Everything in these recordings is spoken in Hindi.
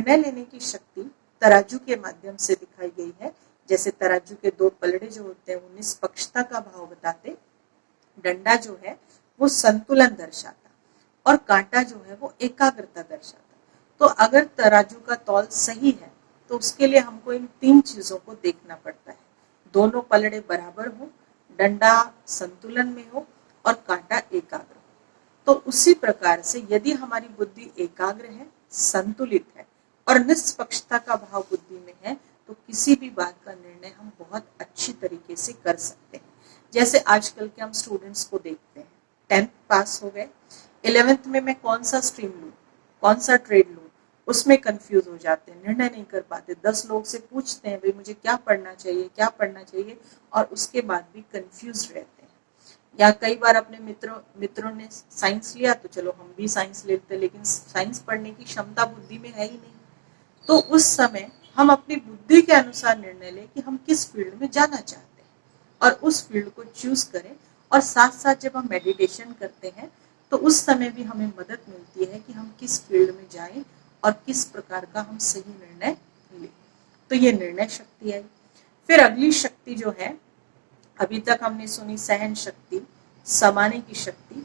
निर्णय लेने की शक्ति तराजू के माध्यम से दिखाई गई है। जैसे तराजू के दो पलड़े जो होते हैं वो निष्पक्षता का भाव बताते, डंडा जो है वो संतुलन दर्शाता और कांटा जो है वो एकाग्रता दर्शाता। तो अगर तराजू का तौल सही है तो उसके लिए हमको इन तीन चीजों को देखना पड़ता है। दोनों पलड़े बराबर हो, डंडा संतुलन में हो और कांटा एकाग्र हो। तो उसी प्रकार से यदि हमारी बुद्धि एकाग्र है, संतुलित है और निष्पक्षता का भाव बुद्धि में है तो किसी भी बात का निर्णय हम बहुत अच्छी तरीके से कर सकते हैं। जैसे आजकल के हम स्टूडेंट्स को देखते हैं, 10th पास हो गए, 11th में मैं कौन सा स्ट्रीम लूँ, कौन सा ट्रेड लूँ, उसमें कंफ्यूज हो जाते हैं, निर्णय नहीं कर पाते। 10 लोग से पूछते हैं भाई मुझे क्या पढ़ना चाहिए और उसके बाद भी कंफ्यूज रहते हैं। या कई बार अपने मित्रों ने साइंस लिया तो चलो हम भी साइंस लेते, लेकिन साइंस पढ़ने की क्षमता बुद्धि में है ही नहीं। तो उस समय हम अपनी बुद्धि के अनुसार निर्णय लें कि हम किस फील्ड में जाना चाहते हैं और उस फील्ड को चूज करें। और साथ साथ जब हम मेडिटेशन करते हैं तो उस समय भी हमें मदद मिलती है कि हम किस फील्ड में जाएं और किस प्रकार का हम सही निर्णय लें। तो ये निर्णय शक्ति आई। फिर अगली शक्ति जो है, अभी तक हमने सुनी सहन शक्ति, समाने की शक्ति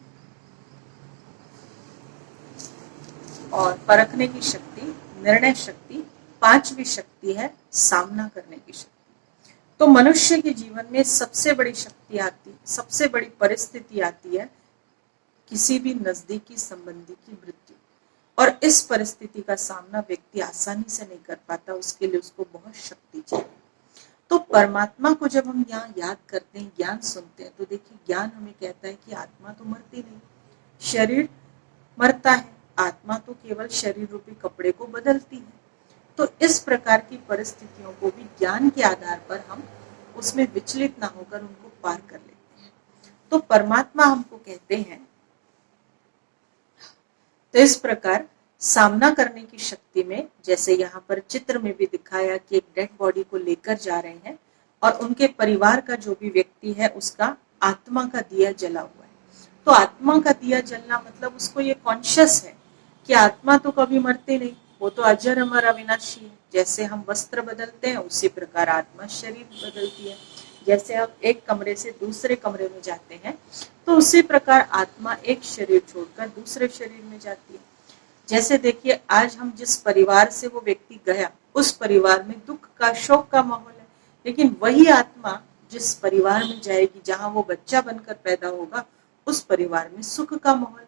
और परखने की शक्ति, निर्णय शक्ति। पांचवी शक्ति है सामना करने की शक्ति। तो मनुष्य के जीवन में सबसे बड़ी शक्ति आती, सबसे बड़ी परिस्थिति आती है किसी भी नजदीकी संबंधी की मृत्यु। और इस परिस्थिति का सामना व्यक्ति आसानी से नहीं कर पाता, उसके लिए उसको बहुत शक्ति चाहिए। तो परमात्मा को जब हम यहाँ याद करते हैं, ज्ञान सुनते हैं, तो देखिए ज्ञान हमें कहता है कि आत्मा तो मरती नहीं, शरीर मरता है, आत्मा तो केवल शरीर रूपी कपड़े को बदलती है। तो इस प्रकार की परिस्थितियों को भी ज्ञान के आधार पर हम उसमें विचलित ना होकर उनको पार कर लेते हैं। तो परमात्मा हमको कहते हैं, तो इस प्रकार सामना करने की शक्ति में, जैसे यहाँ पर चित्र में भी दिखाया कि एक डेड बॉडी को लेकर जा रहे हैं और उनके परिवार का जो भी व्यक्ति है उसका आत्मा का दिया जला हुआ है। तो आत्मा का दिया जलना मतलब उसको ये कॉन्शियस है कि आत्मा तो कभी मरती नहीं, वो तो अजर अमर अविनाशी है। जैसे हम वस्त्र बदलते हैं उसी प्रकार आत्मा शरीर बदलती है। जैसे हम एक कमरे से दूसरे कमरे में जाते हैं तो उसी प्रकार आत्मा एक शरीर छोड़कर दूसरे शरीर में जाती है। जैसे देखिए आज हम जिस परिवार से वो व्यक्ति गया उस परिवार में दुख का, शोक का माहौल है, लेकिन वही आत्मा जिस परिवार में जाएगी जहां वो बच्चा बनकर पैदा होगा उस परिवार में सुख का माहौल।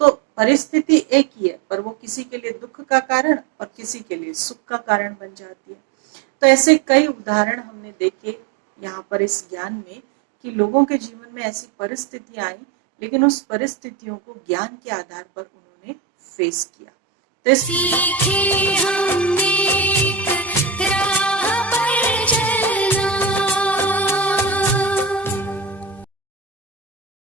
तो परिस्थिति एक ही है पर वो किसी के लिए दुख का कारण और किसी के लिए सुख का कारण बन जाती है। तो ऐसे कई उदाहरण हमने देखे यहाँ पर इस ज्ञान में कि लोगों के जीवन में ऐसी परिस्थितियां आई, लेकिन उस परिस्थितियों को ज्ञान के आधार पर उन्होंने फेस किया। तो